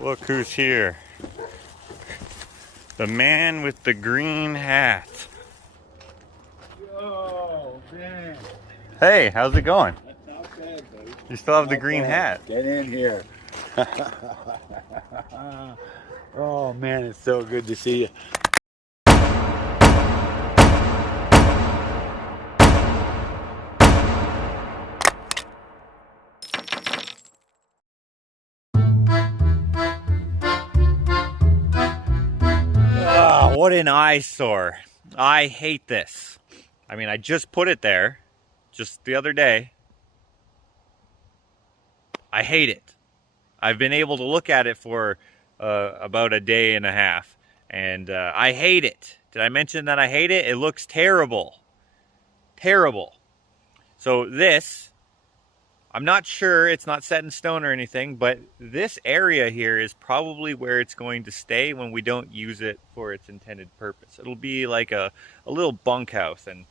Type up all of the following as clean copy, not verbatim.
Look who's here. The man with the green hat. Yo, man. Hey, how's it going? That's not bad, buddy. You still have the green hat. Get in here. Oh, man, it's so good to see you. What an eyesore. I hate this. I mean, I just put it there just the other day. I hate it. I've been able to look at it for about a day and a half, and I hate it. Did I mention that I hate it? It looks terrible. Terrible. So this, I'm not sure, it's not set in stone or anything, but this area here is probably where it's going to stay when we don't use it for its intended purpose. It'll be like a little bunkhouse, and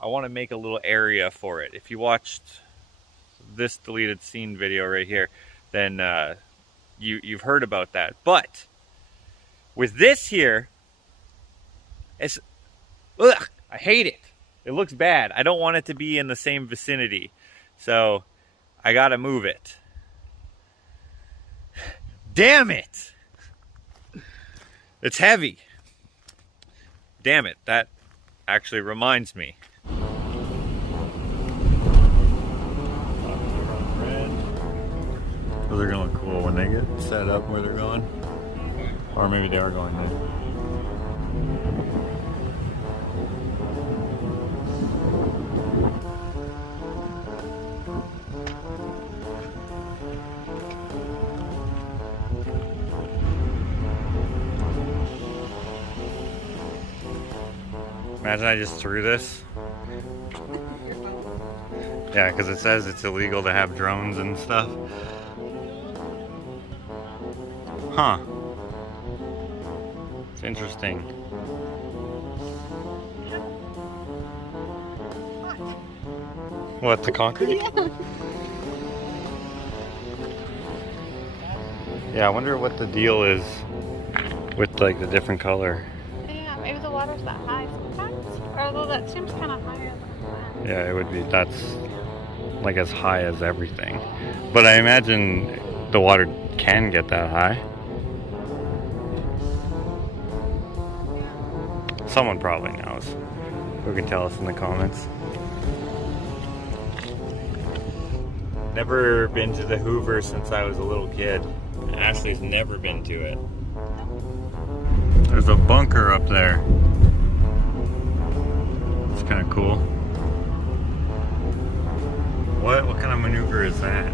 I want to make a little area for it. If you watched this deleted scene video right here, then you've heard about that. But with this here, it's, ugh, I hate it. It looks bad. I don't want it to be in the same vicinity. So I gotta move it. Damn it! It's heavy. Damn it, that actually reminds me. Those are gonna look cool when they get set up where they're going. Or maybe they are going there. Imagine I just threw this. Yeah, because it says it's illegal to have drones and stuff. Huh. It's interesting. What, the concrete? Yeah. Yeah, I wonder what the deal is with like the different color. Yeah, maybe the water's that high sometimes. Although that seems kind of higher than that. Yeah, it would be, that's like as high as everything. But I imagine the water can get that high. Someone probably knows. Who can tell us in the comments. Never been to the Hoover since I was a little kid. Ashley's never been to it. There's a bunker up there. It's kind of cool. What kind of maneuver is that?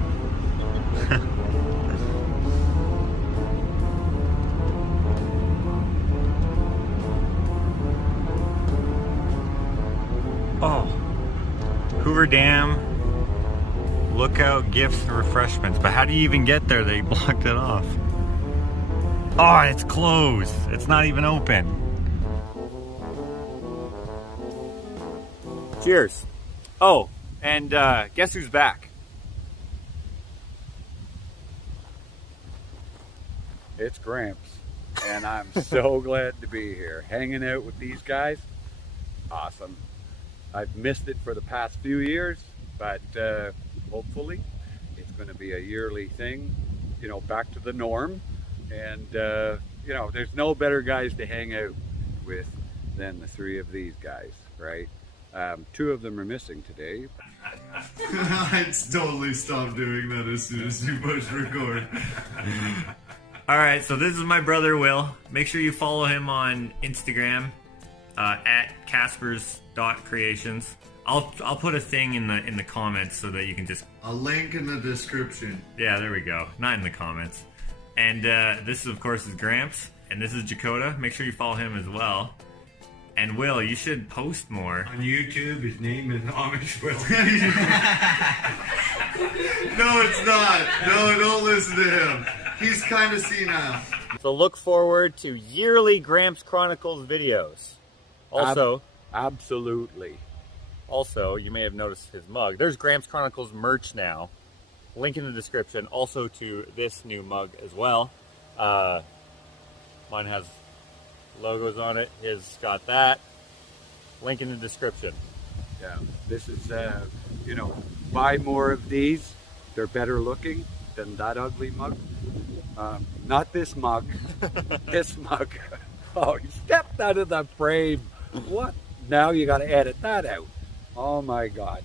Oh, Hoover Dam, lookout, gifts, and refreshments. But how do you even get there? They blocked it off. Oh, it's closed. It's not even open. Cheers. Oh, and guess who's back? It's Gramps, and I'm so glad to be here. Hanging out with these guys, awesome. I've missed it for the past few years, but hopefully it's going to be a yearly thing, you know, back to the norm. And, you know, there's no better guys to hang out with than the three of these guys, right? Two of them are missing today. I'd totally stop doing that as soon as you push record. Alright, so this is my brother Will. Make sure you follow him on Instagram at Kreationz. I'll put a thing in the comments so that you can just... A link in the description. Yeah, there we go. Not in the comments. And this, of course, is Gramps. And this is Jakota. Make sure you follow him as well. And Will, you should post more. On YouTube, his name is Amish Will. No, it's not. No, don't listen to him. He's kind of senile. So look forward to yearly Gramps Chronicles videos. Also... Absolutely. Also, you may have noticed his mug. There's Gramps Chronicles merch now. Link in the description. Also to this new mug as well. Mine has logos on it. His got that. Link in the description. Yeah, this is, you know, buy more of these. They're better looking than that ugly mug. Not this mug, this mug. Oh, he stepped out of the frame. What? Now you got to edit that out. Oh my God.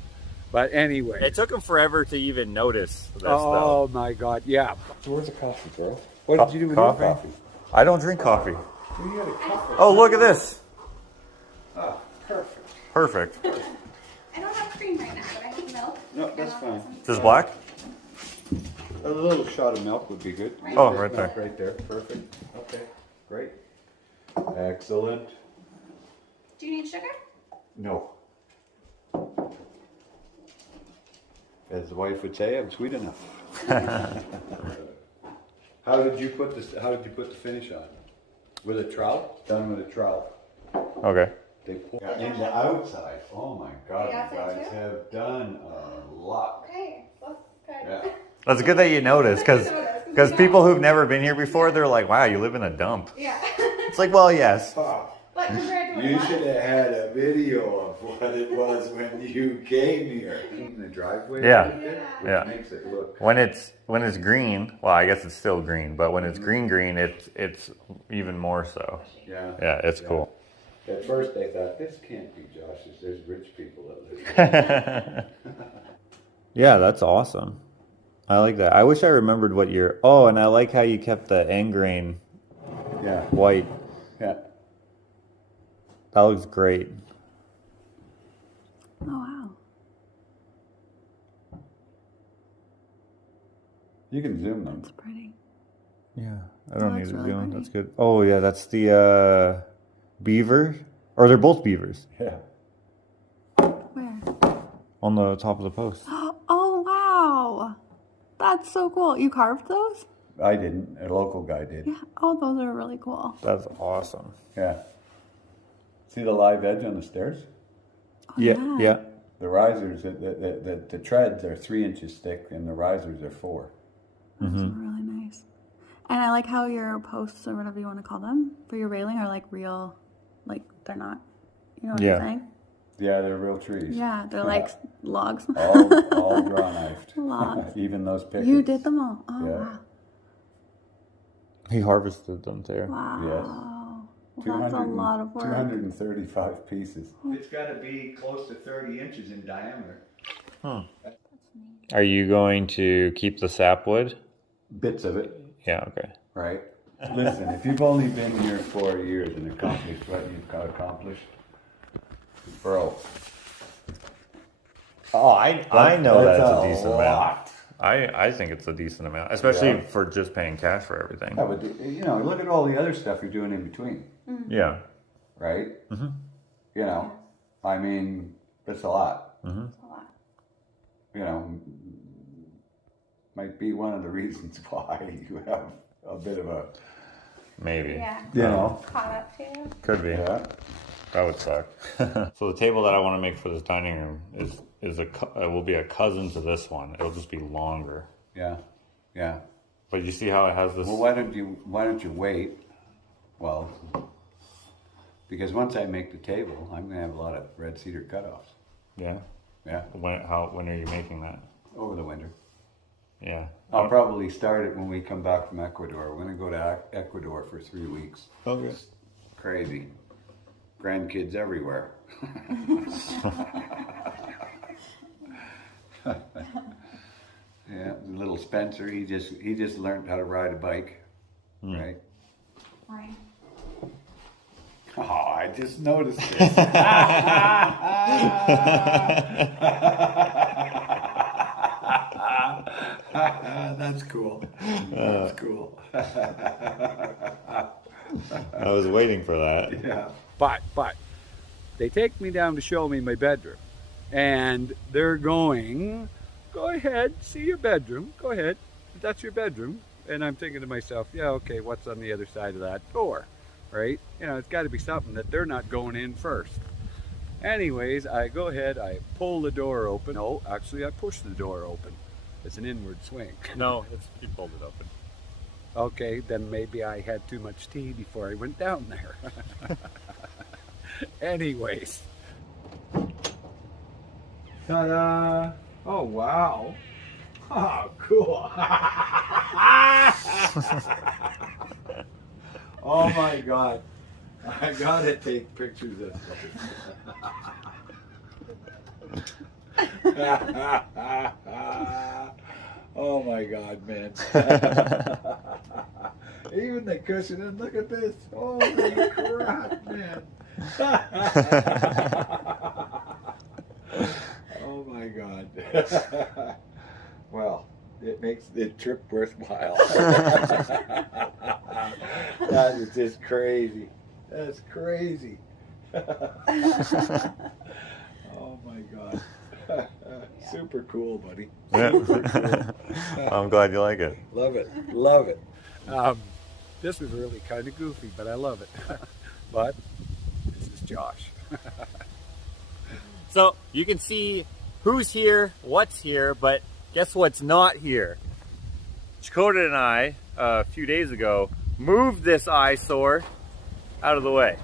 But anyway. It took him forever to even notice this, oh my God, yeah. So where's the coffee, girl? What did you do with your coffee? I don't drink coffee. Well, you had a cup. Oh, look at this. Oh, perfect. Perfect. I don't have cream right now, but I have milk. No, that's fine. This black? A little shot of milk would be good. Oh, right there. Right there, perfect. Okay, great. Excellent. Do you need sugar? No. As the wife would say, I'm sweet enough. How did you put this? How did you put the finish on? With a trowel? Done with a trowel. Okay. They pour in the outside. Oh my God, The you outside guys too? have done a lot. Okay, that's good. Yeah. That's good that you noticed, because people who've never been here before, they're like, wow, you live in a dump. Yeah. It's like, well, yes. But compared to You what? should have had a video of what it was when you came here. In the driveway. Yeah. Which Yeah. makes it look. When it's green, well, I guess it's still green, but when it's green, it's even more so. Yeah. Yeah, it's cool. At first I thought, this can't be Josh's. There's rich people that live here. Yeah, that's awesome. I like that. I wish I remembered what year. Oh, and I like how you kept the end grain Yeah. white. Yeah. That looks great. Oh, wow. You can zoom them. That's pretty. Yeah, I don't need that's to really zoom. pretty. That's good. Oh yeah, that's the beaver, or they're both beavers Yeah. Where? on the top of the post. Oh, wow. That's so cool. You carved those? I didn't. A local guy did. Yeah. Oh, those are really cool. That's awesome. Yeah. See the live edge on the stairs? Oh, Yeah, yeah. The risers, the treads are 3 inches thick, and the risers are 4. Those are really nice. And I like how your posts, or whatever you want to call them, for your railing are like real, like they're not, you know what Yeah. I'm saying? Yeah, they're real trees. Yeah, they're like logs. All draw knifed. Logs. Even those pickets. You did them all. Oh, Yeah. wow. He harvested them too. Wow. Well, that's a lot of work. 235 pieces. It's got to be close to 30 inches in diameter. Are you going to keep the sapwood? Bits of it, Yeah. Okay. right? Listen, if you've only been here 4 years and accomplished what you've got accomplished, bro. Oh, I know that's a decent amount. lot. I think it's a decent amount, especially Yeah. for just paying cash for everything. Yeah, but you know, look at all the other stuff you're doing in between, Yeah. right? You know, I mean, that's a lot. That's a lot. You know, might be one of the reasons why you have a bit of a, Maybe. Yeah. you know, Caught up to you. Could be. yeah. That would suck. So the table that I want to make for this dining room will be a cousin to this one. It'll just be longer. Yeah, yeah. But you see how it has this? Well, why don't you wait? Well, because once I make the table, I'm gonna have a lot of red cedar cutoffs. Yeah. Yeah, When are you making that? over the winter. Yeah. I'll probably start it when we come back from Ecuador. We're gonna go to Ecuador for 3 weeks. Okay. Crazy. Grandkids everywhere. Yeah, little Spencer, he just learned how to ride a bike, right? Right. Oh, I just noticed this. That's cool. That's cool. I was waiting for that. Yeah. But they take me down to show me my bedroom, and they're going, go ahead, see your bedroom, go ahead, that's your bedroom. And I'm thinking to myself, yeah, okay, what's on the other side of that door, right? You know, it's got to be something that they're not going in first. Anyways, I go ahead, I pull the door open. Oh, actually I push the door open. It's an inward swing. No, you pulled it open. Okay, then maybe I had too much tea before I went down there. Anyways. Ta-da! Oh, wow. Oh, cool. Oh my God. I gotta take pictures of this. Oh my God, man. Even the cushion, and look at this. Holy crap, man. Oh my God. Well, it makes the trip worthwhile. That is just crazy. That's crazy. Oh my God. Super cool, buddy. Super cool. I'm glad you like it. Love it. Love it. This is really kind of goofy, but I love it. But this is Josh. So you can see who's here, what's here, but guess what's not here? Jakota and I, a few days ago, moved this eyesore out of the way.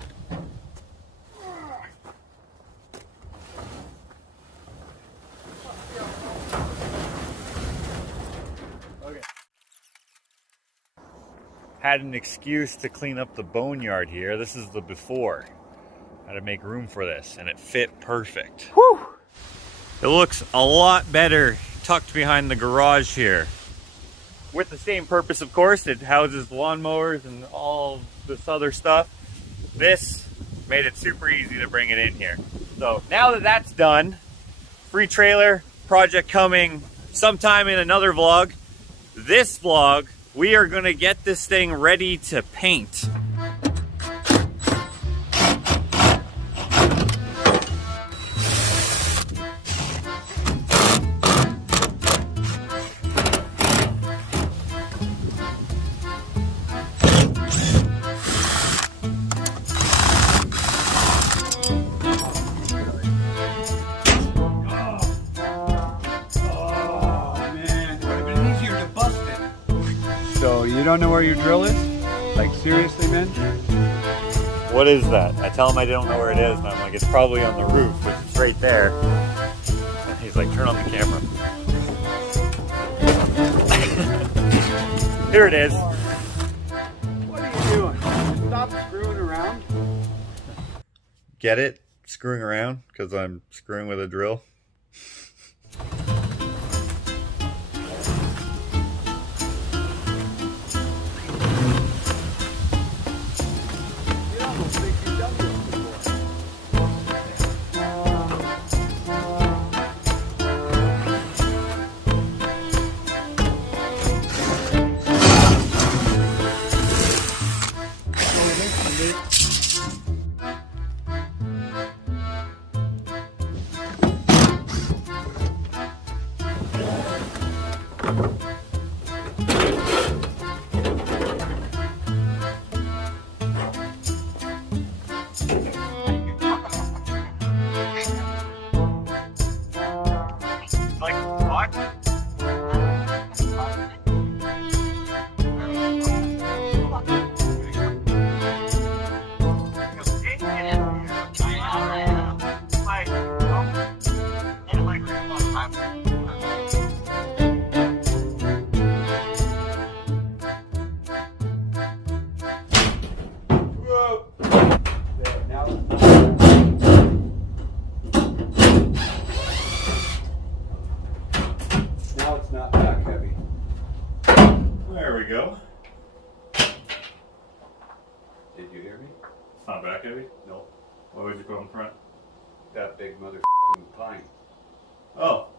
Okay. Had an excuse to clean up the boneyard here. This is the before. Had to make room for this, and it fit perfect. Whew. It looks a lot better tucked behind the garage here. With the same purpose, of course. It houses lawnmowers and all this other stuff. This made it super easy to bring it in here. So now that that's done, free trailer project coming sometime in another vlog. This vlog, we are gonna get this thing ready to paint. You don't know where your drill is? Like, seriously, man? What is that? I tell him I don't know where it is, and I'm like, it's probably on the roof, which is right there. And he's like, turn on the camera. Here it is. What are you doing? Stop screwing around. Get it? Screwing around? Because I'm screwing with a drill. Go. Did you hear me? It's not back heavy? No. Why would you put it in front? That big mother pine. Oh.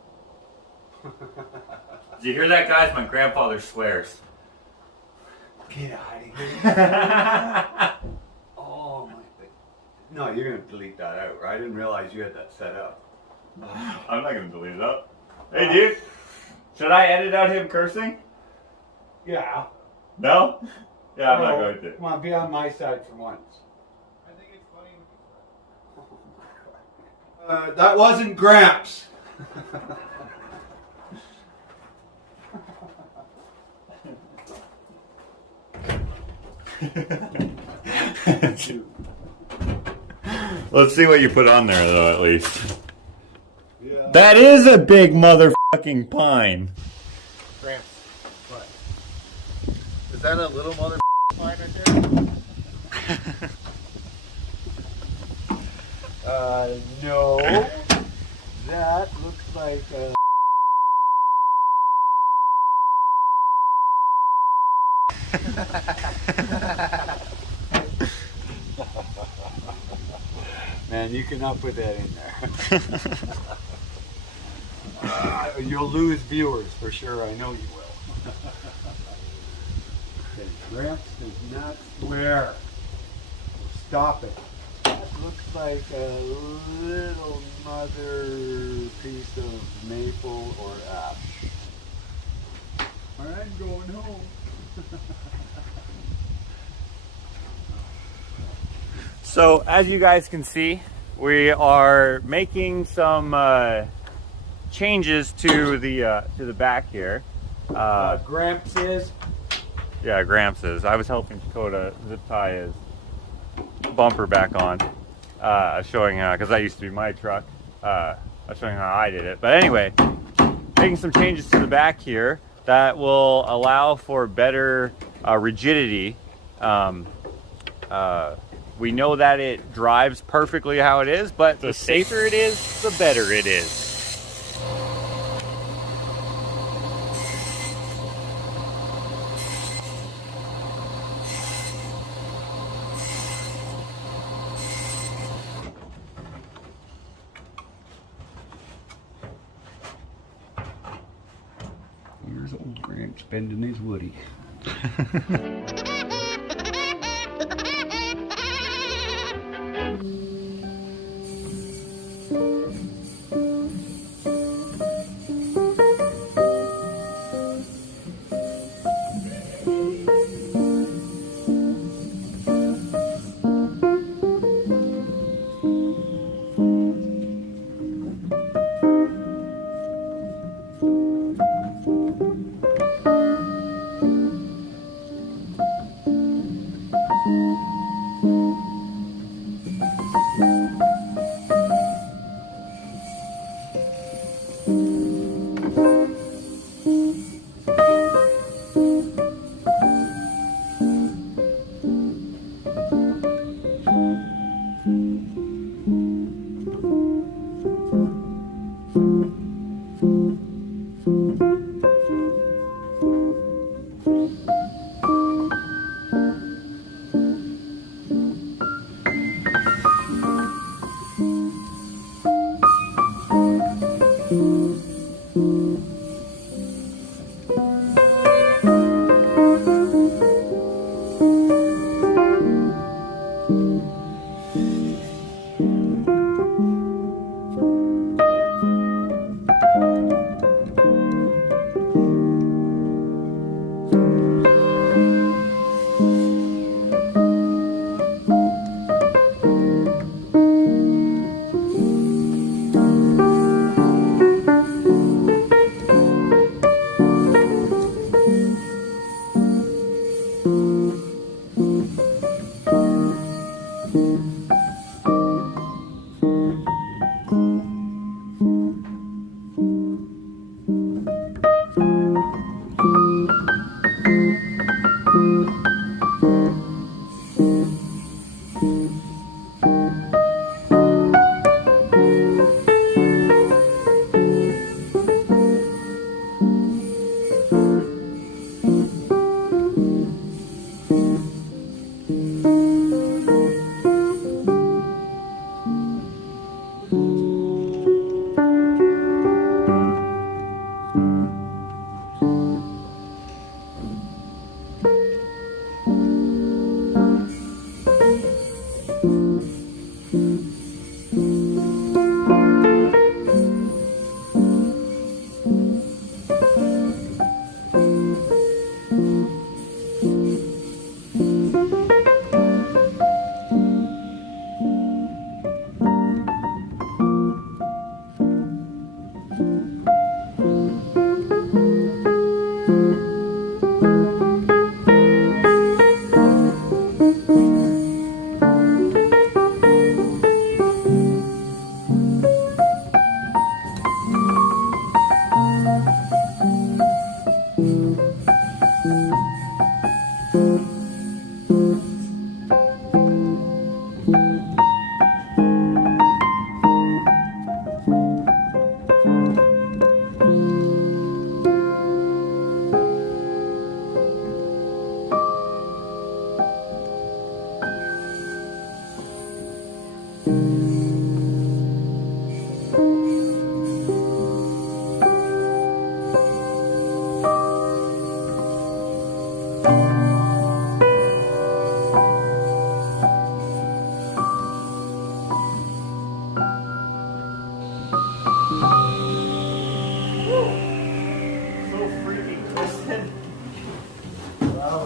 Did you hear that, guys? My grandfather swears. Get out of here. Oh my thing. No, you're gonna delete that out, right? I didn't realize you had that set up. I'm not gonna delete it out. Hey dude, should I edit out him cursing? Yeah. No? Yeah, I'm not going to. Come on, be on my side for once. I think it's funny. That wasn't Gramps. Let's see what you put on there, though, at least. Yeah. That is a big motherfucking pine. Gramps, what? Is that a little mother pine right there? No. That looks like a... Man, you cannot put that in there. You'll lose viewers for sure. I know you will. Okay, Gramps does not swear. Stop it. That looks like a little mother piece of maple or ash. I'm going home. So, as you guys can see, we are making some changes to the back here. Gramps is. Yeah, Gramps is. I was helping Jakota zip tie his bumper back on, showing how, because that used to be my truck. I was showing how I did it. But anyway, making some changes to the back here that will allow for better rigidity. We know that it drives perfectly how it is, but the safer it is, the better it is. Here's old Gramps bending his woody.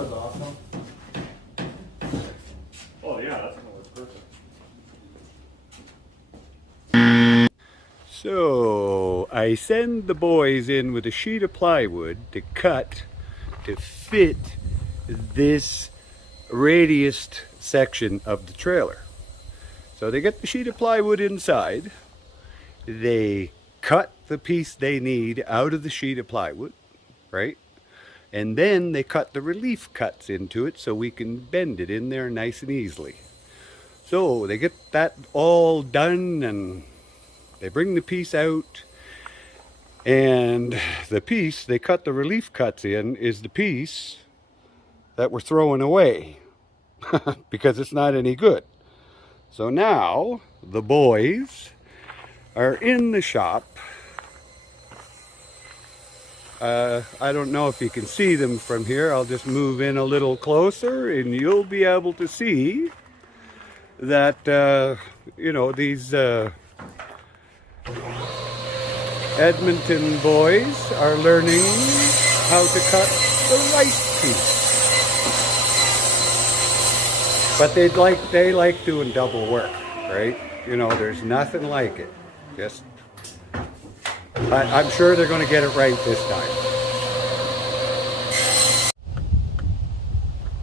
was awesome. Oh yeah, that's gonna work perfect. So I send the boys in with a sheet of plywood to cut to fit this radiused section of the trailer. So they get the sheet of plywood inside, they cut the piece they need out of the sheet of plywood, right? And then they cut the relief cuts into it so we can bend it in there nice and easily. So they get that all done and they bring the piece out, and the piece they cut the relief cuts in is the piece that we're throwing away because it's not any good. So now the boys are in the shop. I don't know if you can see them from here. I'll just move in a little closer and you'll be able to see that, you know, these Edmonton boys are learning how to cut the right piece. But they like doing double work, right? You know, there's nothing like it. Just, I'm sure they're going to get it right this time.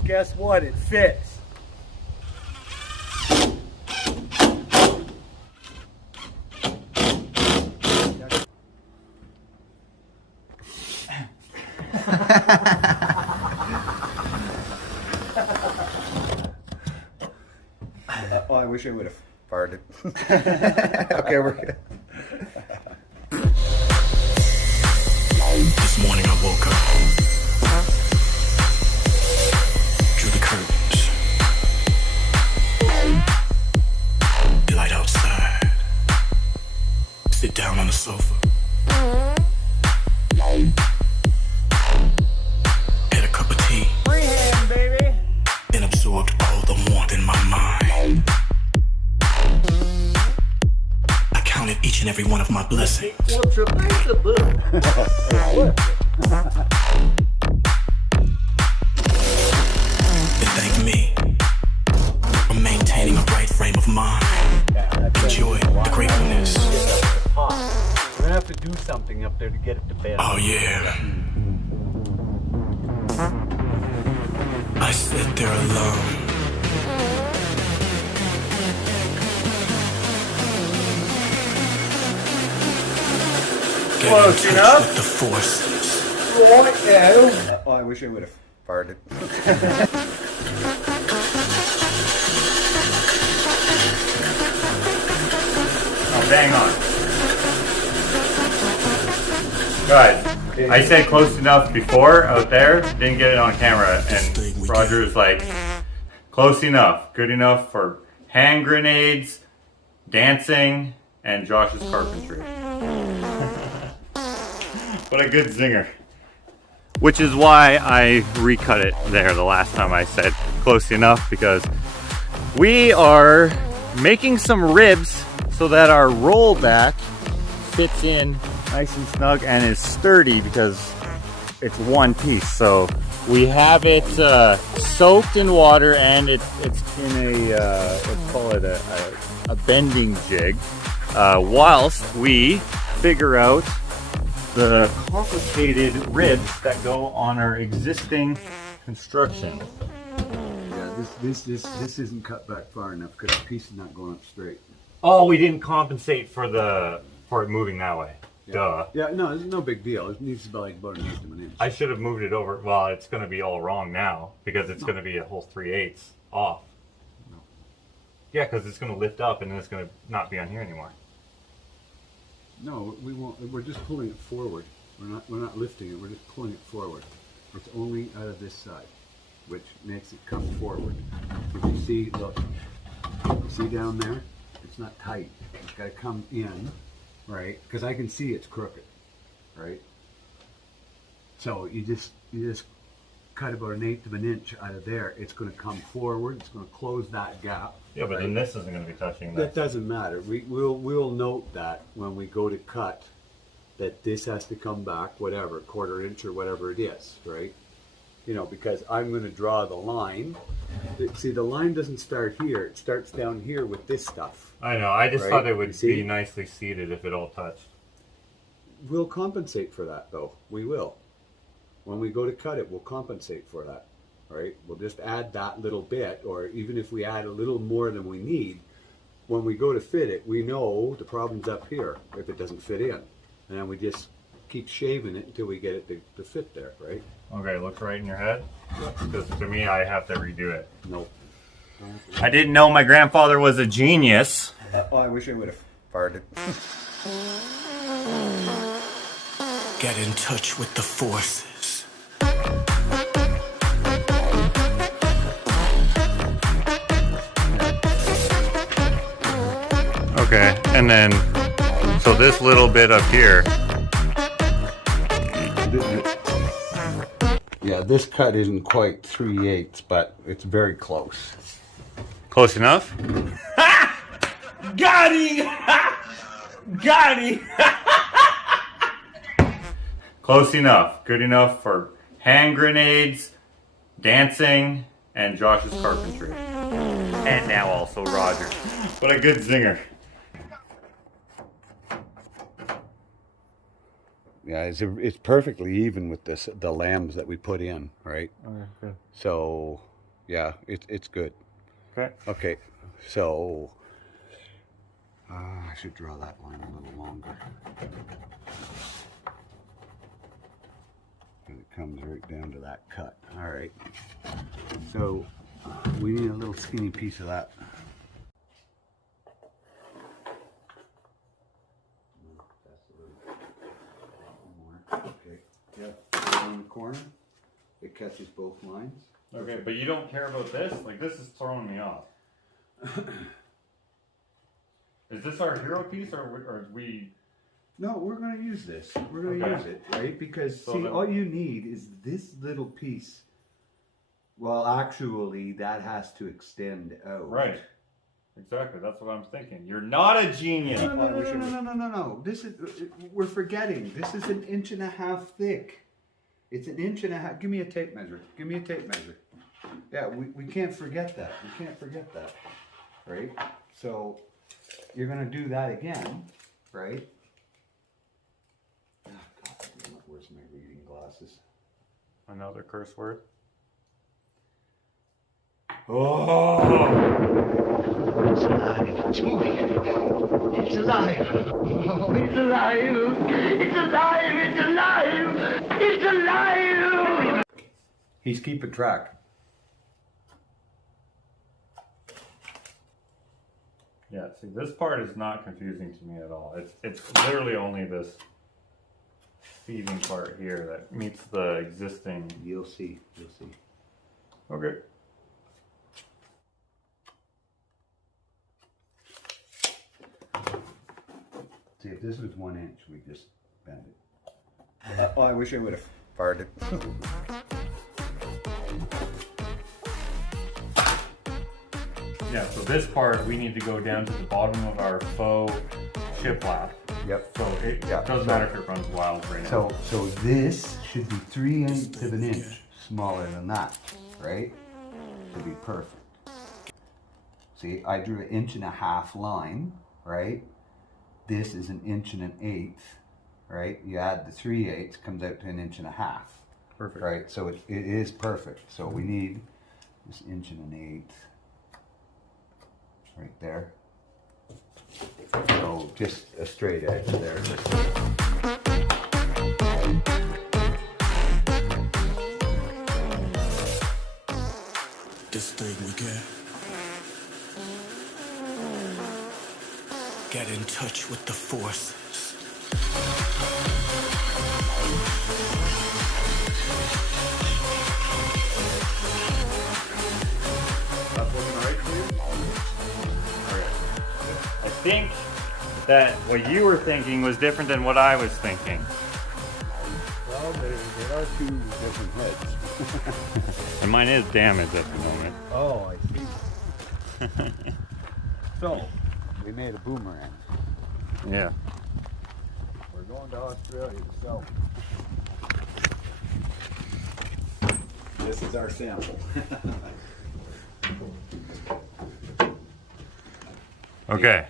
Guess what? It fits. Oh, I wish I would have farted. Okay, we're good. This morning I woke up, drew the curtains, light outside, sit down on the sofa, had a cup of tea, Freehand, baby. then absorbed all the warmth in my mind. I counted each and every one of my blessings. And thank me for maintaining a right frame of mind. Enjoy the gratefulness. We're gonna have to do something up there to get it to bend. Oh yeah. I sat there alone. Close Getting in touch enough. with the forces. Oh, I wish I would have farted. Oh, bang on. Guys, I said close enough before out there, didn't get it on camera, and Roger's like, close enough, good enough for hand grenades, dancing, and Josh's carpentry. What a good zinger. Which is why I recut it there the last time I said close enough, because we are making some ribs so that our rollback fits in nice and snug and is sturdy because it's one piece. So we have it soaked in water and it's in a let's call it a bending jig, whilst we figure out the complicated ribs that go on our existing construction. Yeah, this isn't cut back far enough because the piece is not going up straight. Oh, we didn't compensate for it moving that way. Yeah. Duh. Yeah, no, it's no big deal. It needs to be like about an inch. I should have moved it over. Well, it's going to be all wrong now because it's going to be a whole 3/8 off. No. Yeah, because it's going to lift up and then it's going to not be on here anymore. No, we won't. We're just pulling it forward. We're not lifting it. We're just pulling it forward. It's only out of this side, which makes it come forward. If you see, look, you see down there? It's not tight. It's got to come in, right? Because I can see it's crooked, right? So you just cut about 1/8 of an inch out of there. It's going to come forward. It's going to close that gap. Yeah, but right? then this isn't going to be touching That that. doesn't matter. We'll note that when we go to cut, that this has to come back, whatever, 1/4 inch or whatever it is, right? You know, because I'm going to draw the line. See, the line doesn't start here. It starts down here with this stuff. I know. I just Right? thought it would See? be nicely seated if it all touched. We'll compensate for that, though. We will. When we go to cut it, we'll compensate for that. Right? We'll just add that little bit, or even if we add a little more than we need, when we go to fit it, we know the problem's up here if it doesn't fit in. And then we just keep shaving it until we get it to fit there, right? Okay, looks right in your head? Because to me, I have to redo it. Nope. I didn't know my grandfather was a genius. Oh, I wish I would have farted. Get in touch with the forces. Okay, and then, so this little bit up here. Yeah, this cut isn't quite 3/8, but it's very close. Close enough? Got him! Got him! Close enough. Good enough for hand grenades, dancing, and Josh's carpentry. And now also Roger. What a good zinger. Yeah, it's perfectly even with the lambs that we put in, right? Okay, good. So, yeah, it's good. Okay. Okay, so I should draw that line a little longer. And it comes right down to that cut. All right. So we need a little skinny piece of that. Okay. Yeah. On the corner, it catches both lines. Okay, but you don't care about this? Like, this is throwing me off. Is this our hero piece, or we... No, we're going to use this. We're going to Okay. use it, right? Because, So see, then- all you need is this little piece. Well, actually, that has to extend out. Right. Exactly, that's what I'm thinking. You're not a genius. No. This is, we're forgetting. This is 1.5 inches thick. It's 1.5 inches. Give me a tape measure. Give me a tape measure. Yeah, we can't forget that. We can't forget that. Right? So, you're going to do that again, right? Oh, God, where's my reading glasses? Another curse word. Oh! It's alive. It's moving. It's alive. Oh, it's alive. It's alive. It's alive. It's alive. He's keeping track. Yeah, see, this part is not confusing to me at all. It's literally only this feeding part here that meets the existing. You'll see. You'll see. Okay. See, if this was 1 inch, we just bend it. Oh, I wish I would have farted. Yeah, so this part we need to go down to the bottom of our faux shiplap. Yep. So it Yeah, doesn't matter if it runs wild right now. So this should be 3/8 of an inch smaller than that, right? To be perfect. See, I drew 1.5 inch line, right? This is 1 1/8 inches, right? You add the 3/8, comes out to 1.5 inches. Perfect. Right? So it is perfect. So we need this 1 1/8 inches right there. So just a straight edge there. This thing we get in touch with the forces. That's looking alright for you? Okay. I think that what you were thinking was different than what I was thinking. Well, there are two different heads. And mine is damaged at the moment. Oh, I see. So, we made a boomerang. Yeah. We're going to Australia to sell. This is our sample. Okay.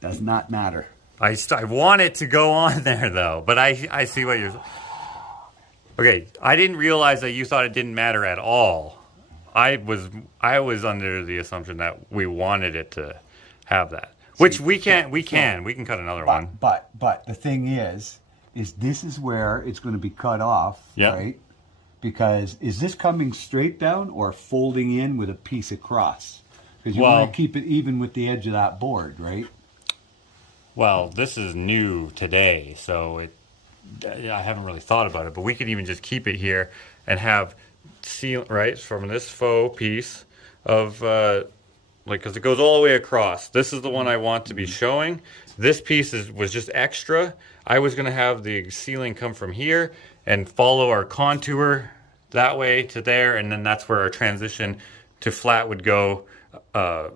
Does not matter. I want it to go on there though, but I see what you're. Okay, I didn't realize that you thought it didn't matter at all. I was under the assumption that we wanted it to have that, which we can cut another one. But the thing is this is where it's going to be cut off, right? Because is this coming straight down or folding in with a piece across? Because you want to keep it even with the edge of that board, right? Well, this is new today, so I haven't really thought about it, but we could even just keep it here and have seal right from this faux piece of because it goes all the way across. This is the one I want to be showing. This piece was just extra. I was going to have the ceiling come from here and follow our contour that way to there, and then that's where our transition to flat would go a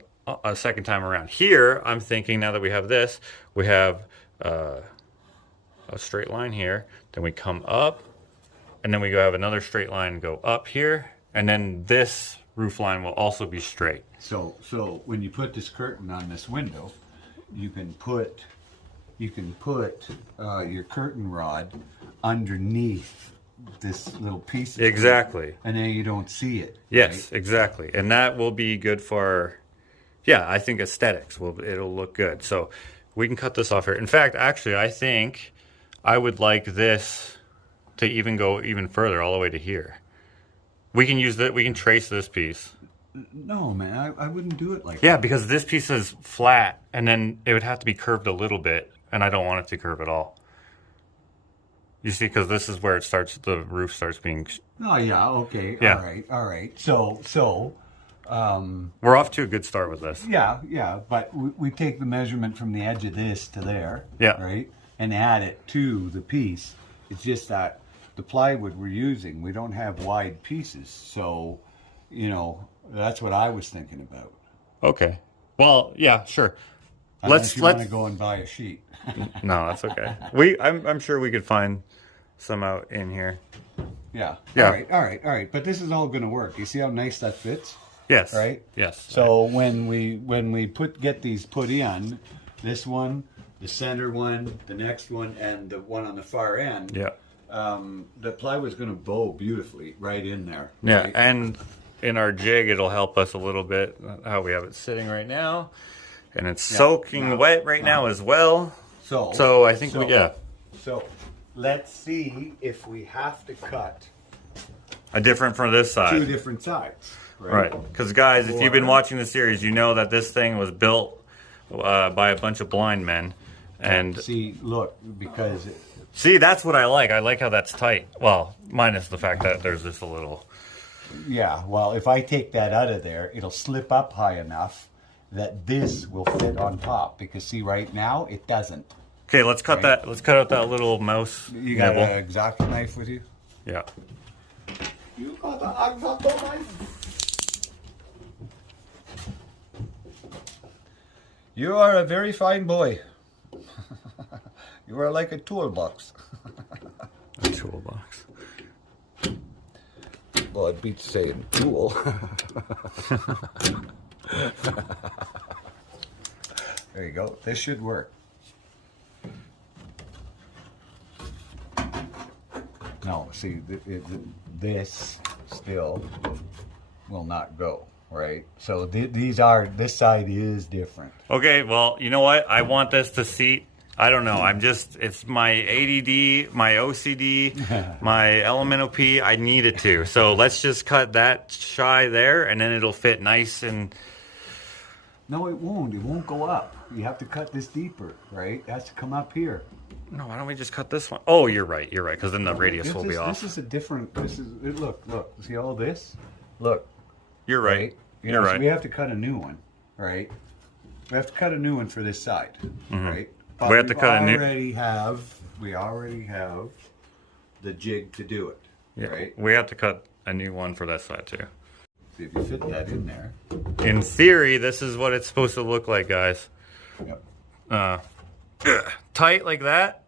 second time around. Here, I'm thinking now that we have this, we have a straight line here, then we come up, and then we go have another straight line go up here, and then this roof line will also be straight. So when you put this curtain on this window, you can put your curtain rod underneath this little piece. Exactly. And then you don't see it. Yes, right? exactly. And that will be good for, I think aesthetics. It'll look good. So we can cut this off here. In fact, actually, I think I would like this to even go even further, all the way to here. We can use that. We can trace this piece. No, man, I wouldn't do it like that. Yeah, because this piece is flat, and then it would have to be curved a little bit, and I don't want it to curve at all. You see, because this is where it starts. The roof starts being. Oh yeah, okay, Yeah. all right. So, we're off to a good start with this. yeah. But we take the measurement from the edge of this to there. Yeah. Right, and add it to the piece. It's just that the plywood we're using, we don't have wide pieces, so that's what I was thinking about. Okay. Well, yeah, sure. Unless you want to go and buy a sheet. No, that's okay. I'm sure we could find some out in here. Yeah. Yeah. All right. But this is all going to work. You see how nice that fits? Yes. Right? Yes. So when we get these put in, this one, the center one, the next one, and the one on the far end, the plywood's going to bow beautifully right in there. Yeah, right? and in our jig, it'll help us a little bit how we have it sitting right now. And it's soaking wet right now as well. So I think So let's see if we have to cut a different from this side. two different sides. Right. Because guys, if you've been watching the series, you know that this thing was built by a bunch of blind men. And see, look, because see, that's what I like. I like how that's tight. Well, minus the fact that there's just a little. yeah. Well, if I take that out of there, it'll slip up high enough that this will fit on top. Because see, right now it doesn't. Okay, let's cut that. Let's cut out that little mouse. You got nibble. an X-Acto knife with you? Yeah. You got an X-Acto knife? You are a very fine boy. You are like a toolbox. A toolbox. Well, it beats saying tool. There you go. This should work. No, see, this still will not go, right? So this side is different. Okay, well, you know what? I want this to seat. I don't know. It's my ADD, my OCD, my LMNOP. I need it to. So let's just cut that shy there, and then it'll fit nice and. No, it won't. It won't go up. You have to cut this deeper, right? It has to come up here. No, why don't we just cut this one? Oh, you're right. You're right. Because then the radius will be off. This is a different. Look. See all this? Look. You're right. You're So right. we have to cut a new one, right? We have to cut a new one for this side, right? But We have to cut a new. We already have the jig to do it, right? We have to cut a new one for that side too. See if you fit that in there. In theory, this is what it's supposed to look like, guys. Yep. Tight like that,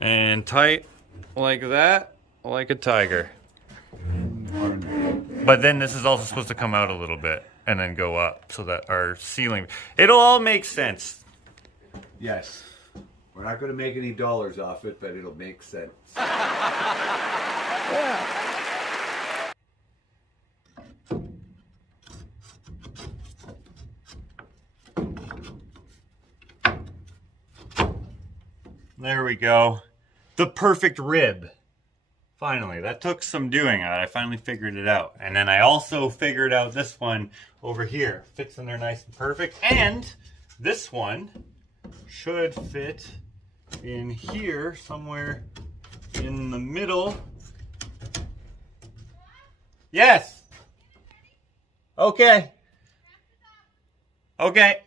and tight like that, like a tiger. But then this is also supposed to come out a little bit and then go up so that our ceiling, it'll all make sense. Yes. We're not going to make any dollars off it, but it'll make sense. There we go. The perfect rib. Finally, that took some doing. I finally figured it out. And then I also figured out this one over here. Fits in there nice and perfect. And this one should fit in here somewhere in the middle. Yes. Okay. Okay.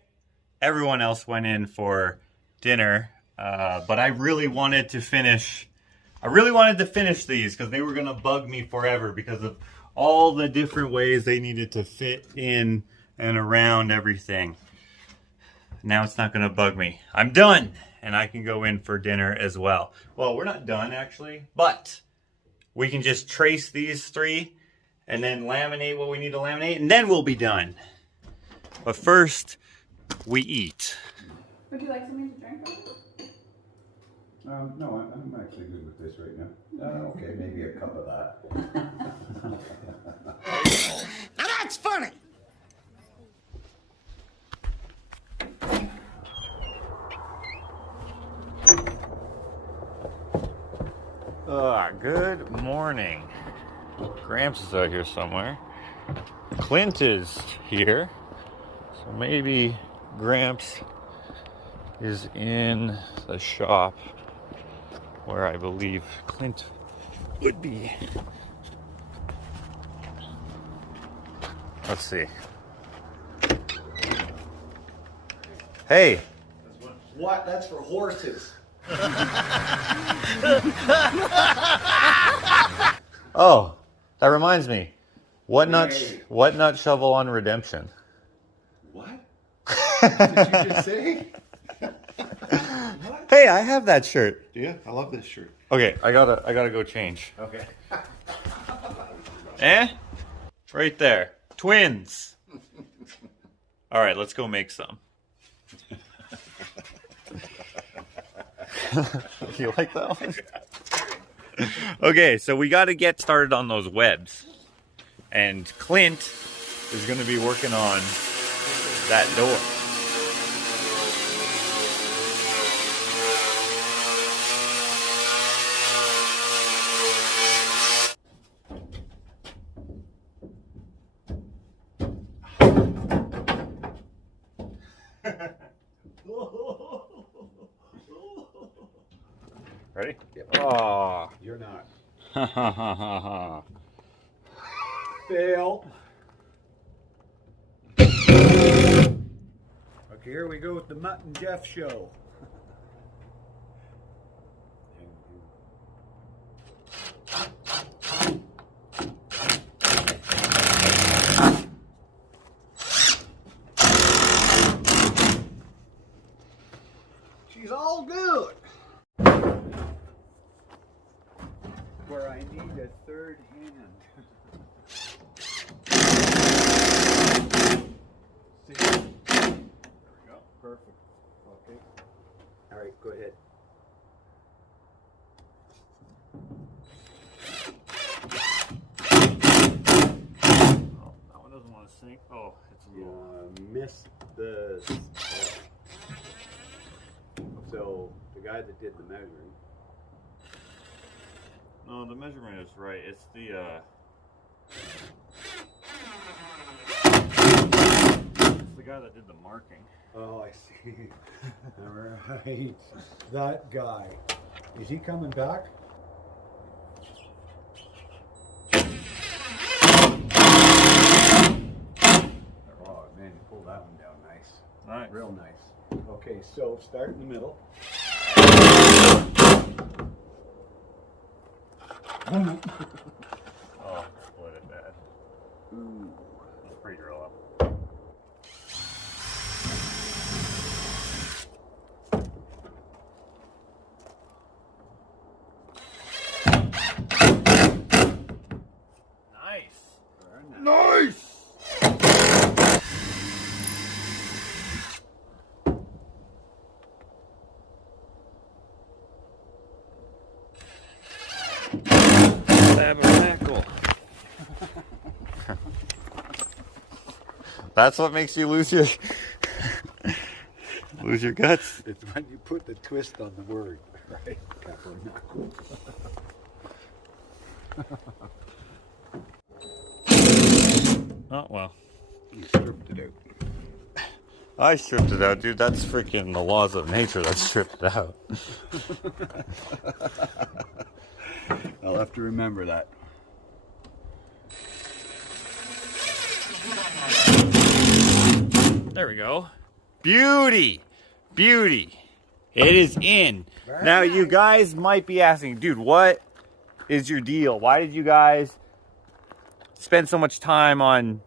Everyone else went in for dinner, but I really wanted to finish these because they were going to bug me forever because of all the different ways they needed to fit in and around everything. Now it's not going to bug me. I'm done, and I can go in for dinner as well. Well, we're not done actually, but we can just trace these three and then laminate what we need to laminate, and then we'll be done. But first, we eat. Would you like something to drink? No, I'm actually good with this right now. Okay, maybe a cup of that. Now that's funny. Good morning. Gramps is out here somewhere. Clint is here. So maybe Gramps is in the shop where I believe Clint would be. Let's see. Hey. What? That's for horses. Oh, that reminds me. What nut shovel on redemption? What? Did you just say? Hey, I have that shirt. Yeah, I love this shirt. Okay, I gotta go change. Okay. Right there. Twins. All right, let's go make some. You like that one? Okay, so we got to get started on those webs. And Clint is going to be working on that door. Ready? Yep. Oh, You're not. ha ha ha ha ha. Fail. Okay, here we go with the Mutt and Jeff show. She's all good. Where I need a third hand. See? There we go. Perfect. Okay. All right, go ahead. Oh, that one doesn't want to sink. Oh, it's a little. Missed the. So the guy that did the measuring. No, the measurement is right. It's the guy that did the marking. Oh, I see. All right. That guy. Is he coming back? Oh, man, you pulled that one down nice. Nice. Real nice. Okay, so start in the middle. Oh, split it bad. Ooh. Let's pre-drill up. Nice. Nice! Tabernacle. That's what makes you lose your guts. It's when you put the twist on the word, right? Tabernacle. Oh well. You stripped it out. I stripped it out, dude. That's freaking the laws of nature that stripped it out. I'll have to remember that. There we go. Beauty. Beauty. It is in. Now you guys might be asking, dude, what is your deal? Why did you guys spend so much time on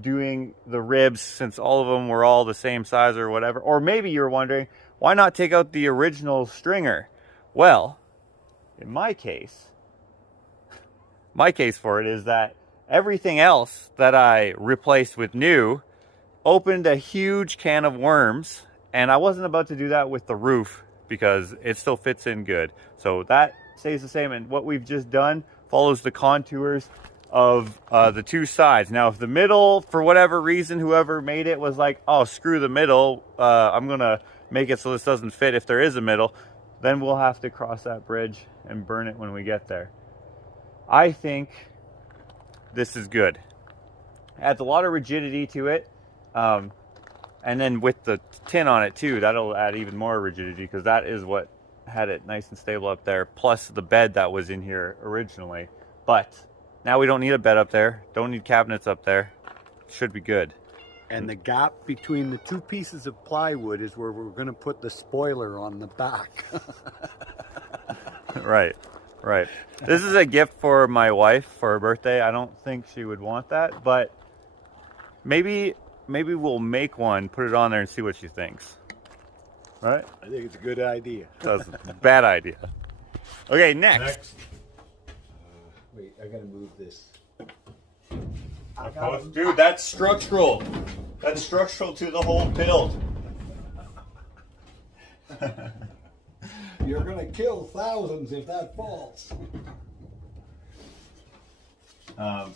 doing the ribs since all of them were all the same size or whatever? Or maybe you're wondering, why not take out the original stringer? Well, in my case for it is that everything else that I replaced with new opened a huge can of worms, and I wasn't about to do that with the roof because it still fits in good. So that stays the same, and what we've just done follows the contours of the two sides. Now if the middle, for whatever reason, whoever made it was like, oh, screw the middle, I'm gonna make it so this doesn't fit if there is a middle, then we'll have to cross that bridge and burn it when we get there. I think this is good. Adds a lot of rigidity to it, and then with the tin on it too, that'll add even more rigidity because that is what had it nice and stable up there, plus the bed that was in here originally. But now we don't need a bed up there, don't need cabinets up there. Should be good. And the gap between the two pieces of plywood is where we're going to put the spoiler on the back. Right. This is a gift for my wife for her birthday. I don't think she would want that, but maybe we'll make one, put it on there, and see what she thinks. Right? I think it's a good idea. That's a bad idea. Okay, next. Wait, I gotta move this. Dude, that's structural. That's structural to the whole build. You're gonna kill thousands if that falls.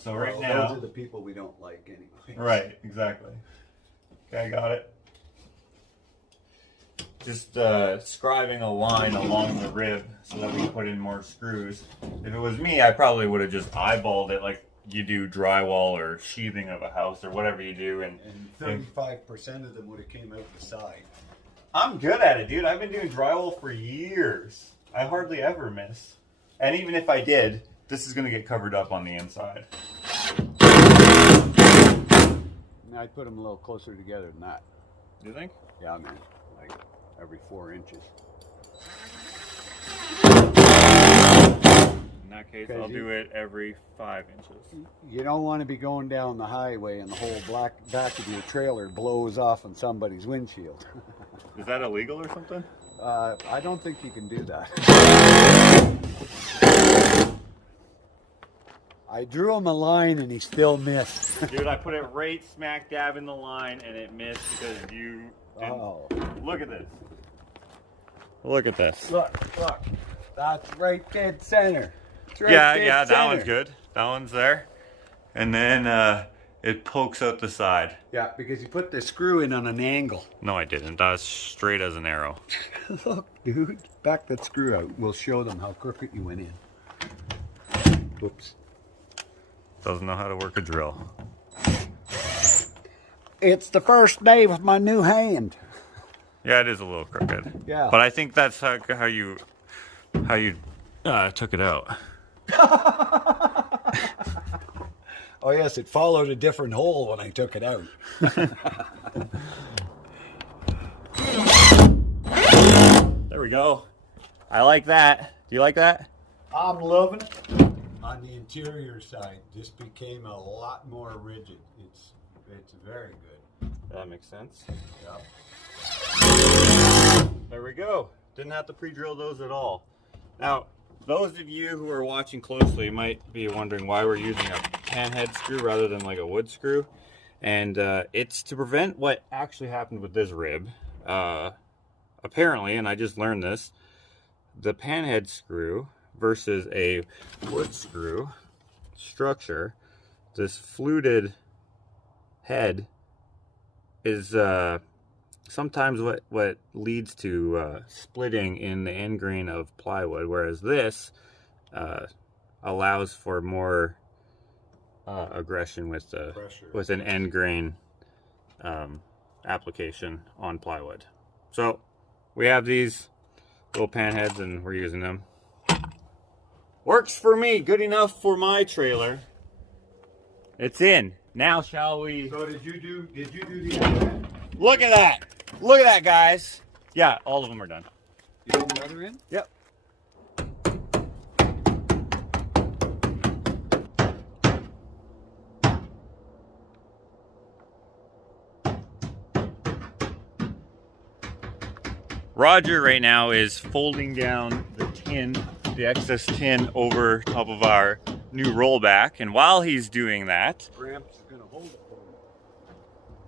So right now, those are the people we don't like anyway. right, exactly. Okay, I got it. Just scribing a line along the rib so that we can put in more screws. If it was me, I probably would have just eyeballed it like you do drywall or sheathing of a house or whatever you do. And 35% of them would have came out the side. I'm good at it, dude. I've been doing drywall for years. I hardly ever miss. And even if I did, this is going to get covered up on the inside. I'd put them a little closer together than that. Do you think? Yeah, man. Like every 4 inches. In that case, I'll do it every 5 inches. You don't want to be going down the highway and the whole back of your trailer blows off on somebody's windshield. Is that illegal or something? I don't think you can do that. I drew him a line and he still missed. Dude, I put it right smack dab in the line and it missed because you didn't. Oh. Look at this. Look at this. Look. That's right dead center. Right Yeah, dead that one's center. good. That one's there. And then it pokes out the side. Yeah, because you put the screw in on an angle. No, I didn't. That was straight as an arrow. Look, dude. Back that screw out. We'll show them how crooked you went in. Whoops. Doesn't know how to work a drill. It's the first day with my new hand. Yeah, it is a little crooked. Yeah. But I think that's how you took it out. Oh yes, it followed a different hole when I took it out. There we go. I like that. Do you like that? I'm loving it. On the interior side, this became a lot more rigid. It's very good. That makes sense. Yep. There we go. Didn't have to pre-drill those at all. Now, those of you who are watching closely might be wondering why we're using a panhead screw rather than like a wood screw. And it's to prevent what actually happened with this rib. Apparently, and I just learned this, the panhead screw versus a wood screw structure, this fluted head is sometimes what leads to splitting in the end grain of plywood, whereas this allows for more aggression with the with an end grain application on plywood. So we have these little pan heads and we're using them. Works for me, good enough for my trailer. It's in. Now shall we? So did you do the other end? Look at that. Look at that, guys. Yeah, all of them are done. You did the other end? Yep. Roger right now is folding down the tin, the excess tin over top of our new rollback. And while he's doing that, Gramps is going to hold it for me.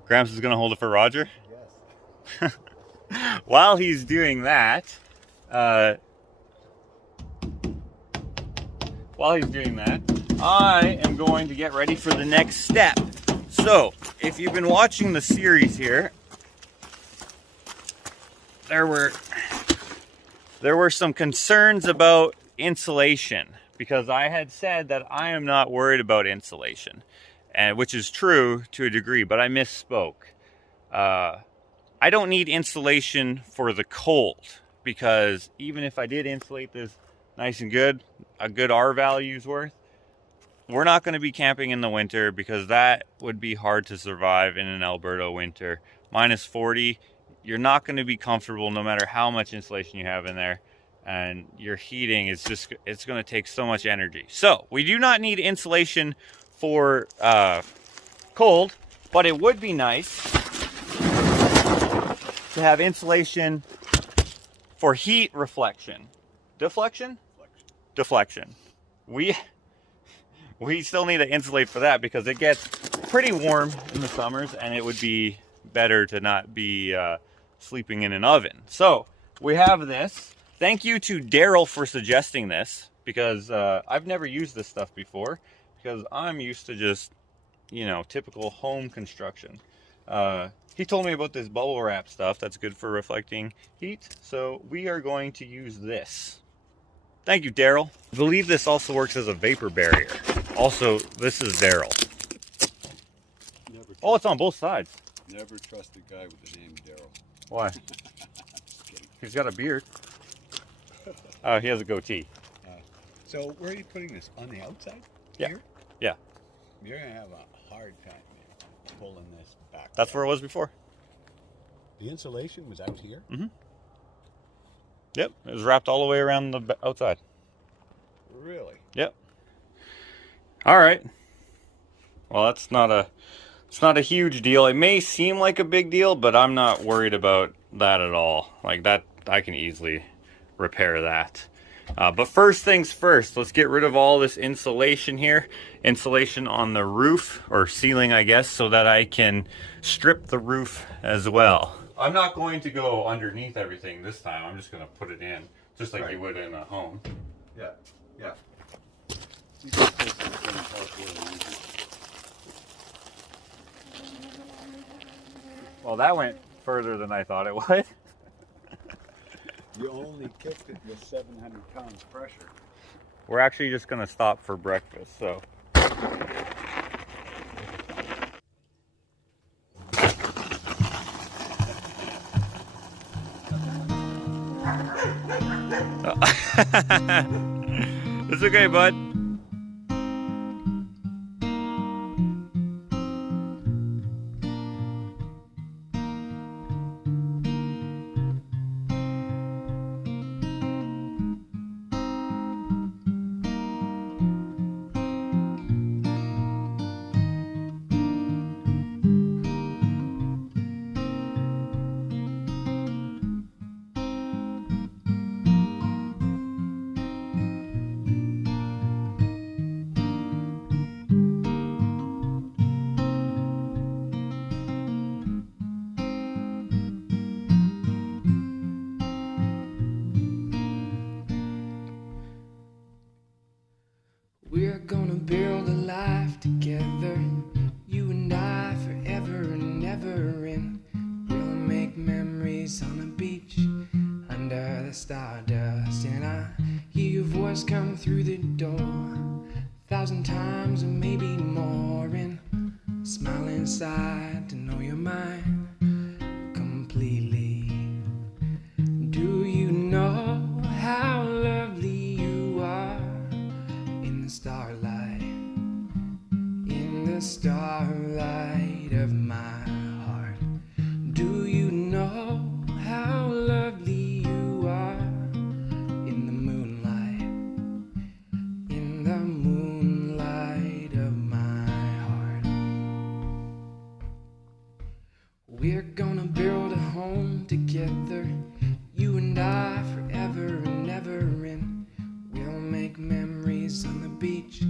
Gramps is going to hold it for Roger? Yes. While he's doing that, I am going to get ready for the next step. So, if you've been watching the series here, there were some concerns about insulation, because I had said that I am not worried about insulation, and which is true to a degree, but I misspoke. I don't need insulation for the cold, because even if I did insulate this nice and good, a good R value's worth, we're not going to be camping in the winter, because that would be hard to survive in an Alberta winter. Minus 40, you're not going to be comfortable no matter how much insulation you have in there, and your heating is just, it's going to take so much energy. So we do not need insulation for cold, but it would be nice to have insulation for heat reflection. Deflection? Deflection. We still need to insulate for that, because it gets pretty warm in the summers, and it would be better to not be sleeping in an oven. So we have this. Thank you to Daryl for suggesting this, because I've never used this stuff before, because I'm used to just, you know, typical home construction. He told me about this bubble wrap stuff that's good for reflecting heat, so we are going to use this. Thank you, Daryl. I believe this also works as a vapor barrier. Also, this is Daryl. Oh, it's on both sides. Never trust a guy with the name Daryl. Why? He's got a beard. Oh, he has a goatee. So where are you putting this? On the outside? Yeah. Here? Yeah. You're going to have a hard time, man, pulling this back. That's where it was before. The insulation was out here? Mm-hmm. Yep, it was wrapped all the way around the outside. Really? Yep. All right. Well, it's not a huge deal. It may seem like a big deal, but I'm not worried about that at all. Like that, I can easily repair that. But first things first, let's get rid of all this insulation here. Insulation on the roof, or ceiling, I guess, so that I can strip the roof as well. I'm not going to go underneath everything this time. I'm just going to put it in, just like you would in a home. Yeah, yeah. Well, that went further than I thought it would. You only kicked it with 700 pounds pressure. We're actually just going to stop for breakfast, so. It's okay, bud. inside to know you're mine completely. Do you know how lovely you are in the starlight, in the starlight of my heart? Do you know how lovely you are in the moonlight, in the moonlight of my heart? We're gonna build a home together, you and I, forever and ever, and we'll make memories on the beach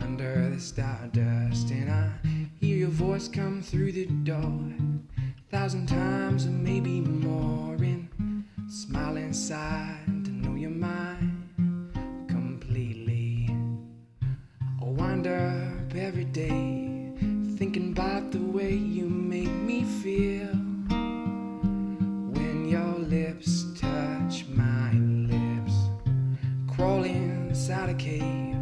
under the stardust. And I hear your voice come through the door 1,000 times or maybe more, and smile inside to know you're mine completely. I wind up every day thinking about the way you make me feel when your lips touch my lips. Crawl inside a cave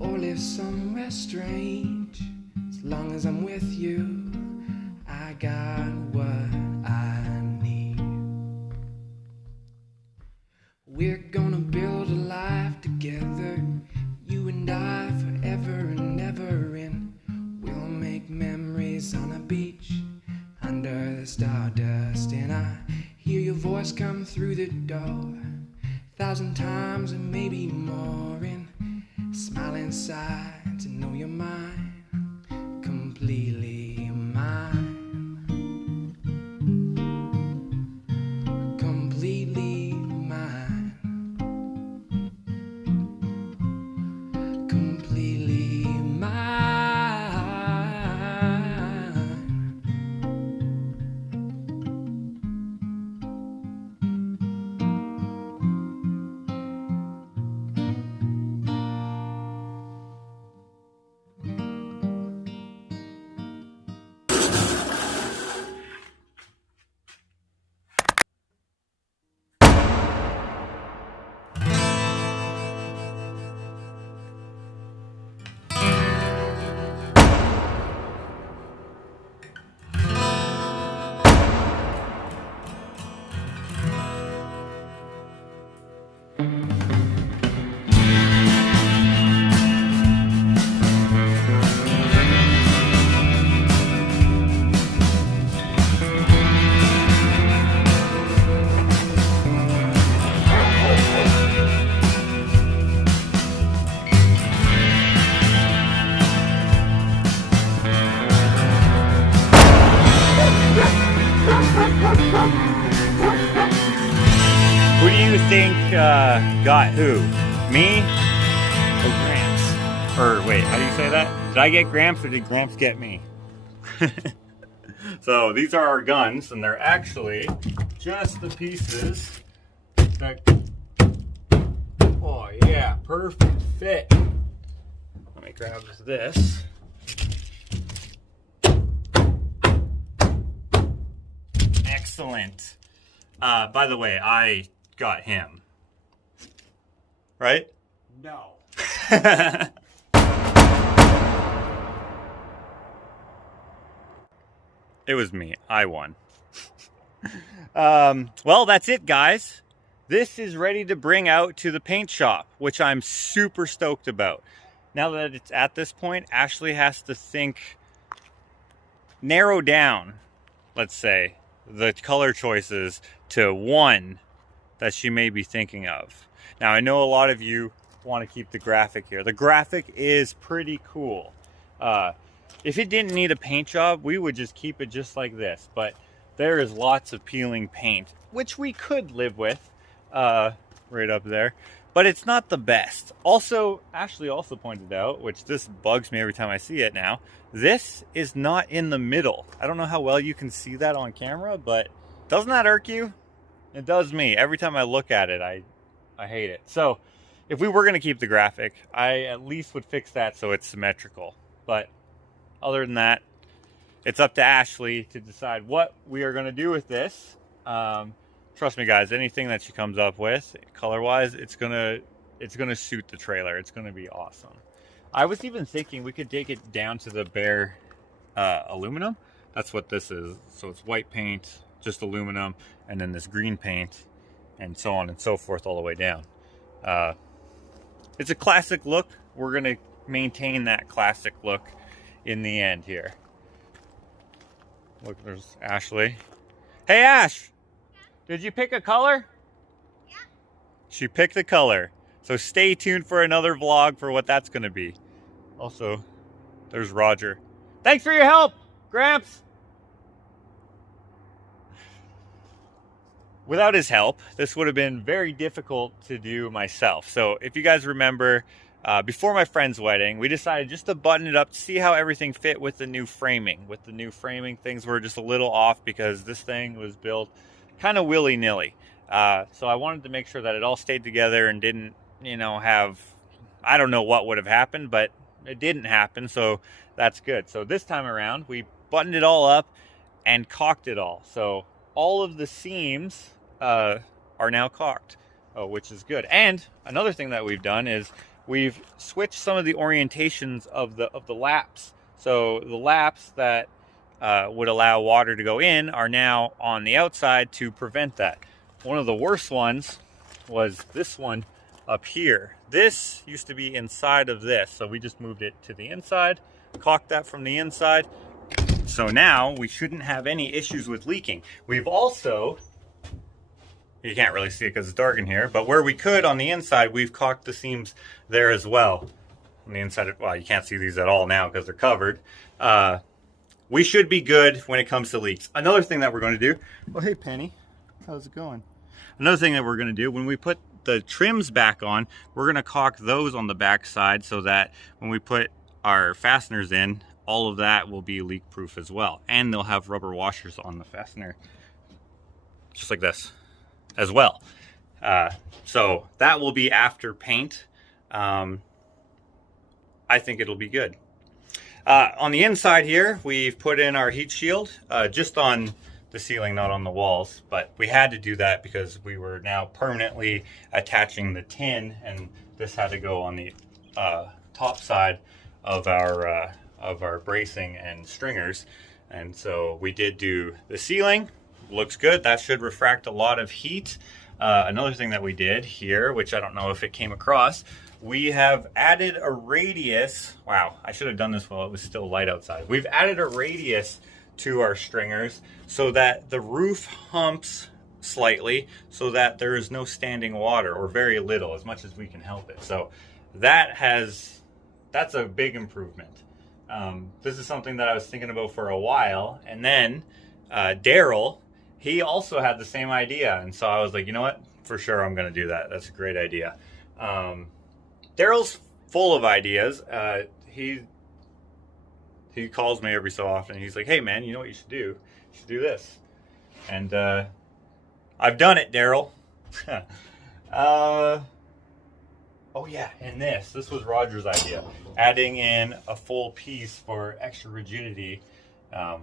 or live somewhere strange. As long as I'm with you, I got what I need. We're gonna build a life together, you and I, forever and ever, and we'll make memories on a beach under the stardust. And I hear your voice come through the door 1,000 times and maybe more, and smile inside to know you're mine completely, mine completely, mine completely, mine. Who do you think got who? Me or Gramps? Or wait, how do you say that? Did I get Gramps or did Gramps get me? So these are our guns, and they're actually just the pieces that... Oh yeah, perfect fit. Let me grab this. Excellent. By the way, I got him. Right? No. It was me. I won. Well, that's it, guys. This is ready to bring out to the paint shop, which I'm super stoked about. Now that it's at this point, Ashley has to narrow down, let's say, the color choices to one that she may be thinking of. Now, I know a lot of you want to keep the graphic here. The graphic is pretty cool. If it didn't need a paint job, we would just keep it just like this. But there is lots of peeling paint, which we could live with right up there. But it's not the best. Also, Ashley also pointed out, which this bugs me every time I see it now, this is not in the middle. I don't know how well you can see that on camera, but doesn't that irk you? It does me. Every time I look at it, I hate it. So if we were going to keep the graphic, I at least would fix that so it's symmetrical. But other than that, it's up to Ashley to decide what we are going to do with this. Trust me, guys, anything that she comes up with, color-wise, it's gonna suit the trailer. It's gonna be awesome. I was even thinking we could take it down to the bare aluminum. That's what this is. So it's white paint, just aluminum, and then this green paint, and so on and so forth all the way down. It's a classic look. We're going to maintain that classic look in the end here. Look, there's Ashley. Hey, Ash! Did you pick a color? Yeah. She picked a color. So stay tuned for another vlog for what that's going to be. Also, there's Roger. Thanks for your help, Gramps! Without his help, this would have been very difficult to do myself. So if you guys remember, before my friend's wedding, we decided just to button it up to see how everything fit with the new framing. With the new framing, things were just a little off because this thing was built kind of willy-nilly. So I wanted to make sure that it all stayed together and didn't, you know, have, I don't know what would have happened, but it didn't happen, so that's good. So this time around, we buttoned it all up and caulked it all. So all of the seams are now caulked, which is good. And another thing that we've done is we've switched some of the orientations of the laps. So the laps that would allow water to go in are now on the outside to prevent that. One of the worst ones was this one up here. This used to be inside of this, so we just moved it to the inside, caulked that from the inside. So now we shouldn't have any issues with leaking. We've also, you can't really see it because it's dark in here, but where we could on the inside, we've caulked the seams there as well. On the inside, well, you can't see these at all now because they're covered. We should be good when it comes to leaks. Another thing that we're going to do, oh hey Penny, how's it going? Another thing that we're going to do, when we put the trims back on, we're going to caulk those on the back side so that when we put our fasteners in, all of that will be leak proof as well. And they'll have rubber washers on the fastener, just like this as well. So that will be after paint. I think it'll be good. On the inside here, we've put in our heat shield, just on the ceiling, not on the walls, but we had to do that because we were now permanently attaching the tin, and this had to go on the top side of our bracing and stringers. And so we did do the ceiling. Looks good. That should refract a lot of heat. Another thing that we did here, which I don't know if it came across, we have added a radius. Wow, I should have done this while it was still light outside. We've added a radius to our stringers so that the roof humps slightly so that there is no standing water, or very little, as much as we can help it. So that's a big improvement. This is something that I was thinking about for a while, and then Daryl, he also had the same idea, and so I was like, you know what, for sure I'm gonna do that. That's a great idea. Daryl's full of ideas. He calls me every so often. He's like, hey man, you know what you should do? You should do this. And I've done it, Daryl. Oh yeah, and this was Roger's idea. Adding in a full piece for extra rigidity,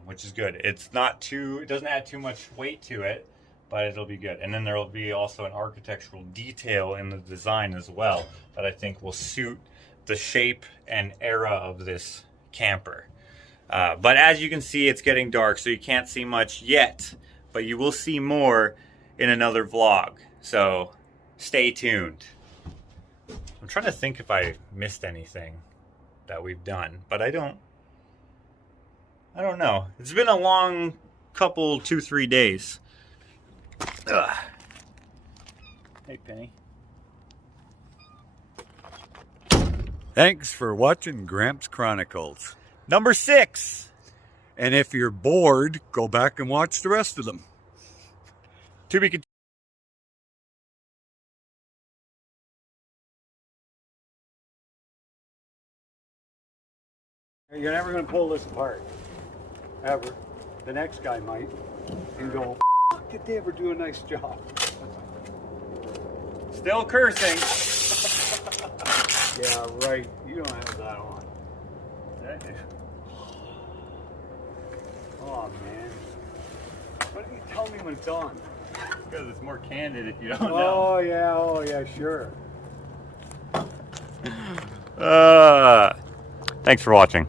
which is good. It doesn't add too much weight to it, but it'll be good. And then there will be also an architectural detail in the design as well that I think will suit the shape and era of this camper. But as you can see, it's getting dark, so you can't see much yet, but you will see more in another vlog. So stay tuned. I'm trying to think if I missed anything that we've done, but I don't know. It's been a long couple, 2-3 days. Ugh. Hey, Penny. Thanks for watching Gramps Chronicles. Number 6. And if you're bored, go back and watch the rest of them. To be continued. You're never going to pull this apart, ever. The next guy might, and go, did they ever do a nice job? Still cursing. Yeah, right. You don't have that on. Oh, man. Why don't you tell me when it's on? Because it's more candid if you don't know. Oh, yeah, sure. Thanks for watching.